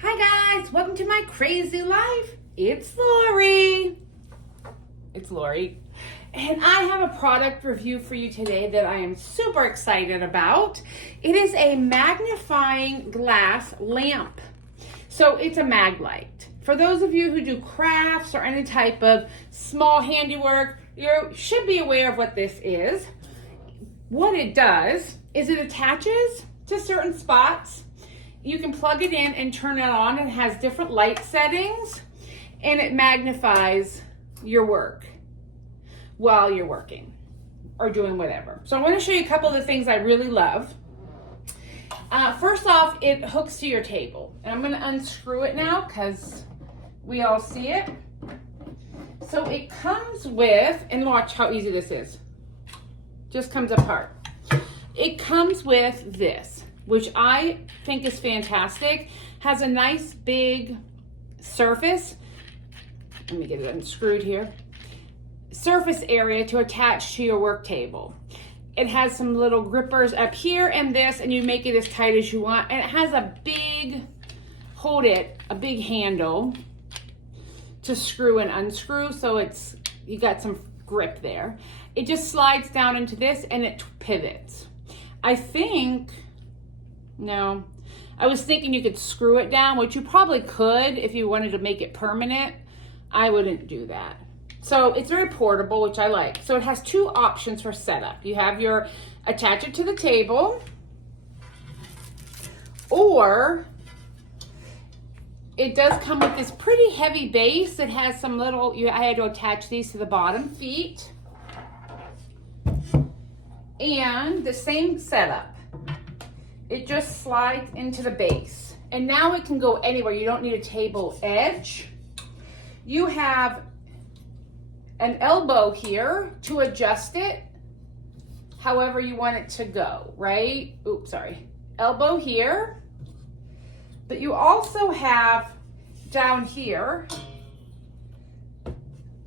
Hi guys, welcome to my crazy life. It's Lori. It's Lori. And I have a product review for you today that I am super excited about. It is a magnifying glass lamp. So it's a mag light. For those of you who do crafts or any type of small handiwork, you should be aware of what this is. What it does is it attaches to certain spots. You can plug it in and turn it on. It has different light settings and it magnifies your work while you're working or doing whatever. So I want to show you a couple of the things I really love. First off, it hooks to your table. And I'm going to unscrew it now because we all see it. So it comes with, and watch how easy this is. Just comes apart. It comes with this, which I think is fantastic. Has a nice big surface. Let me get it unscrewed here. Surface area to attach to your work table. It has some little grippers up here and this, and you make it as tight as you want. And it has a big, a big handle to screw and unscrew. So you got some grip there. It just slides down into this and it pivots. I was thinking you could screw it down, which you probably could if you wanted to make it permanent. I wouldn't do that. So it's very portable, which I like. So it has two options for setup. You have your attach it to the table, or it does come with this pretty heavy base. It has some little, I had to attach these to the bottom feet. And the same setup. It just slides into the base. And now it can go anywhere. You don't need a table edge. You have an elbow here to adjust it however you want it to go, right? Oops, sorry. Elbow here. But you also have down here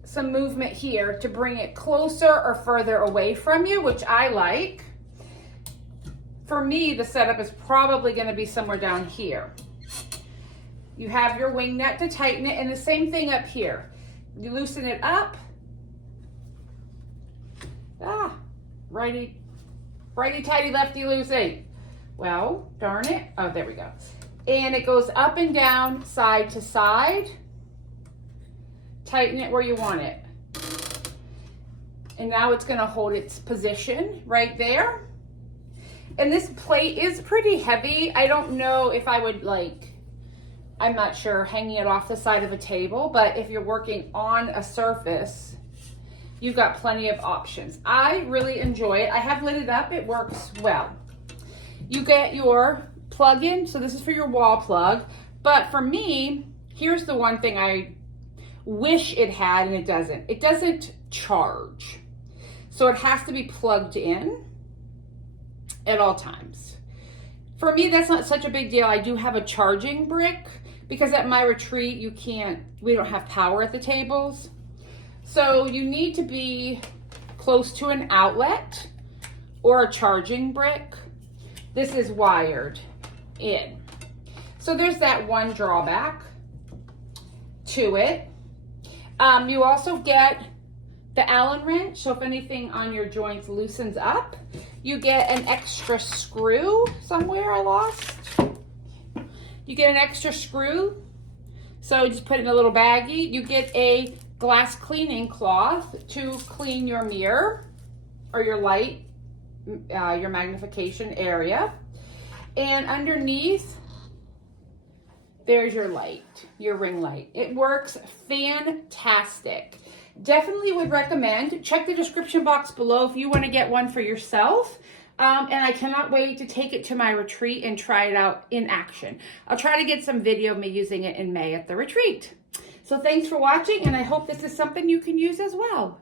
some movement here to bring it closer or further away from you, which I like. For me, the setup is probably going to be somewhere down here. You have your wing nut to tighten it, and the same thing up here. You loosen it up. Righty tighty, lefty loosey. Well, darn it. Oh, there we go. And it goes up and down, side to side. Tighten it where you want it. And now it's going to hold its position right there. And this plate is pretty heavy. I don't know if I would I'm not sure, hanging it off the side of a table, but if you're working on a surface, you've got plenty of options. I really enjoy it. I have lit it up. It works well. You get your plug-in. So this is for your wall plug. But for me, here's the one thing I wish it had, and it doesn't. It doesn't charge. So it has to be plugged in at all times. For me, that's not such a big deal. I do have a charging brick because at my retreat, we don't have power at the tables. So you need to be close to an outlet or a charging brick. This is wired in. So there's that one drawback to it. You also get the Allen wrench. So if anything on your joints loosens up, you get an extra screw somewhere I lost. You get an extra screw. So just put it in a little baggie. You get a glass cleaning cloth to clean your mirror or your light, your magnification area. And underneath, there's your light, your ring light. It works fantastic. Definitely would recommend. Check the description box below if you want to get one for yourself. And I cannot wait to take it to my retreat and try it out in action. I'll try to get some video of me using it in May at the retreat. So thanks for watching, and I hope this is something you can use as well.